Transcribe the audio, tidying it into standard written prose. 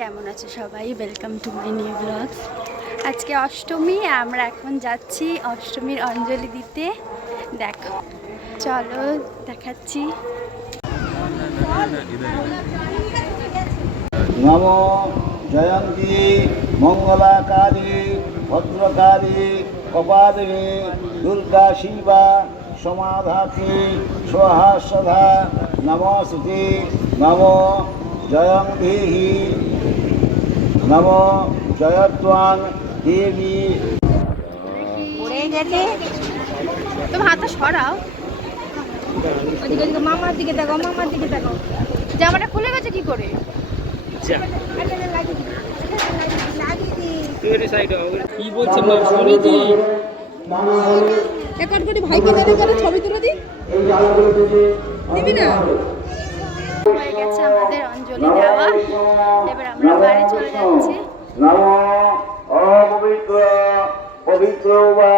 কেমন আছো সবাই? Welcome to my new blogs. আজকে অষ্টমী, আমরা এখন যাচ্ছি অষ্টমীর অঞ্জলি দিতে। দেখো, চলো দেখাচ্ছি। নম জয়ন্তী মঙ্গলাকারী ভদ্রকারী কপালিনী দুর্গা শিবা সমাধাত্রী স্বহা নমস্তে। নম জয়ন্তীহি নম জয়ত্বাং দেবী। তুমি হাতটা সরাও। মামার দিকে দেখো, মামার দিকে দেখো। জামাটা খুলে গেছে কি করে? কি বলছেন না শুনেছি। এক করে ভাইকে দেবে করে ছবি তুলে দিই। নিবি না? হয়ে গেছে আমাদের অঞ্জলি দেওয়া, এবার আমরা বাড়ি চলে যাচ্ছি। নম অপবিত্র পবিত্র বা